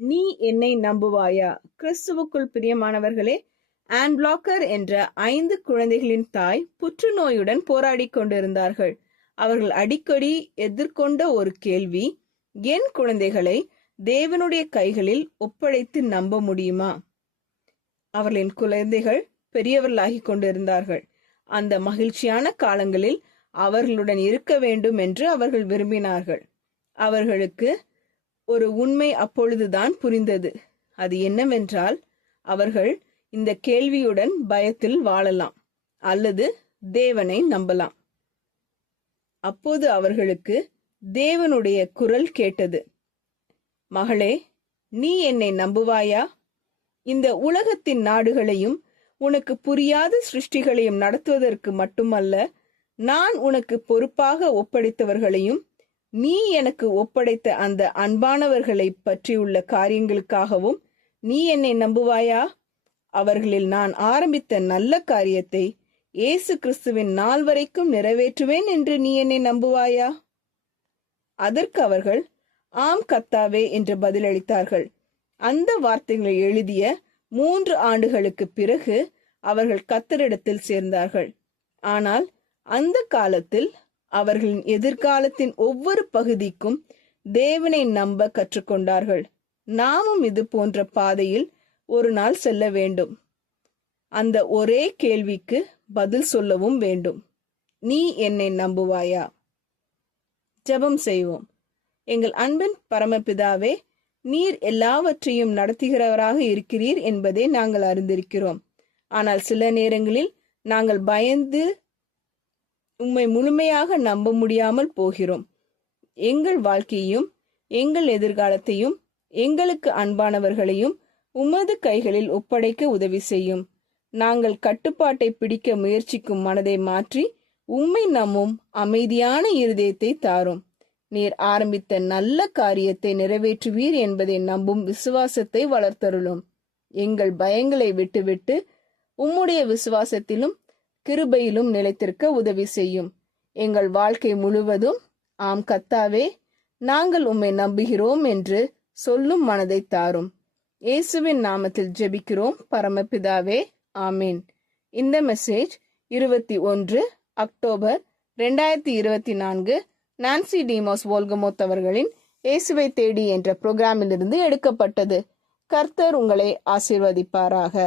நீ என்னை நம்புவாயா? கிறிஸ்துவுக்குள் பிரியமானவர்களே, ஆன் பிளாக்கர் என்ற 5 குழந்தைகளின் தாய் புற்றுநோயுடன் போராடி கொண்டிருந்தார்கள். அவர்கள் அடிக்கடி எதிர்கொண்ட ஒரு கேள்வி, என் குழந்தைகளை தேவனுடைய கைகளில் ஒப்படைத்து நம்ப முடியுமா? அவர்களின் குழந்தைகள் பெரியவர்களாகிக் கொண்டிருந்தார்கள். அந்த மகிழ்ச்சியான காலங்களில் அவர்களுடன் இருக்க வேண்டும் என்று அவர்கள் விரும்பினார்கள். அவர்களுக்கு ஒரு உண்மை அப்பொழுதுதான் புரிந்தது. அது என்னவென்றால், அவர்கள் இந்த கேள்வியுடன் பயத்தில் வாழலாம் அல்லது தேவனை நம்பலாம். அப்போது அவர்களுக்கு தேவனுடைய குரல் கேட்டது. மகளே, நீ என்னை நம்புவாயா? இந்த உலகத்தின் நாடுகளையும் உனக்கு புரியாத சிருஷ்டிகளையும் நடத்துவதற்கு மட்டுமல்ல, நான் உனக்கு பொறுப்பாக ஒப்படைத்தவர்களையும் நீ எனக்கு ஒப்படைத்த அந்த அன்பானவர்களை பற்றியுள்ள காரியங்களுக்காகவும் நீ என்னை நம்புவாயா? அவர்களில் நான் ஆரம்பித்த நல்ல காரியத்தை இயேசு கிறிஸ்துவின் நாள் வரைக்கும் நிறைவேற்றுவேன் என்று நீ என்னை நம்புவாயா? அதற்கு அவர்கள் ஆம் கர்த்தாவே என்று பதிலளித்தார்கள். அந்த வார்த்தைகளை எழுதிய 3 ஆண்டுகளுக்கு பிறகு அவர்கள் கர்த்தரிடத்தில் சேர்ந்தார்கள். ஆனால் அந்த காலத்தில் அவர்களின் எதிர்காலத்தின் ஒவ்வொரு பகுதிக்கும் தேவனை நம்ப கற்றுக்கொண்டார்கள். நாமும் இது போன்ற பாதையில் ஒரு நாள் செல்ல வேண்டும். அந்த ஒரே கேள்விக்கு பதில் சொல்லவும் வேண்டும். நீ என்னை நம்புவாயா? ஜெபம் செய்வோம். எங்கள் அன்பின் பரமபிதாவே, நீர் எல்லாவற்றையும் நடத்துகிறவராக இருக்கிறீர் என்பதை நாங்கள் அறிந்திருக்கிறோம். ஆனால் சில நேரங்களில் நாங்கள் பயந்து உம்மை முழுமையாக நம்ப முடியாமல் போகிறோம். எங்கள் வாழ்க்கையையும் எங்கள் எதிர்காலத்தையும் எங்களுக்கு அன்பானவர்களையும் உமது கைகளில் ஒப்படைக்க உதவி செய்யும். நாங்கள் கட்டுப்பாட்டை பிடிக்க முயற்சிக்கும் மனதை மாற்றி உம்மை நம்பும் அமைதியான இருதயத்தை தாரும். நீர் ஆரம்பித்த நல்ல காரியத்தை நிறைவேற்றுவீர் என்பதை நம்பும் விசுவாசத்தை வளர்த்தருளும். எங்கள் பயங்களை விட்டுவிட்டு உம்முடைய விசுவாசத்திலும் கிருபையிலும் நிலைத்திருக்க உதவி செய்யும். எங்கள் வாழ்க்கை முழுவதும் ஆம் கர்த்தாவே, நாங்கள் உம்மை நம்புகிறோம் என்று சொல்லும் மனதை தாரும். இயேசுவின் நாமத்தில் ஜெபிக்கிறோம் பரமபிதாவே, ஆமீன். இந்த மெசேஜ் 21 அக்டோபர் 2024 நான்சி டிமோஸ் வோல்கமோத் அவர்களின் இயேசுவை தேடி என்ற புரோகிராமிலிருந்து எடுக்கப்பட்டது. கர்த்தர் உங்களை ஆசீர்வதிப்பாராக.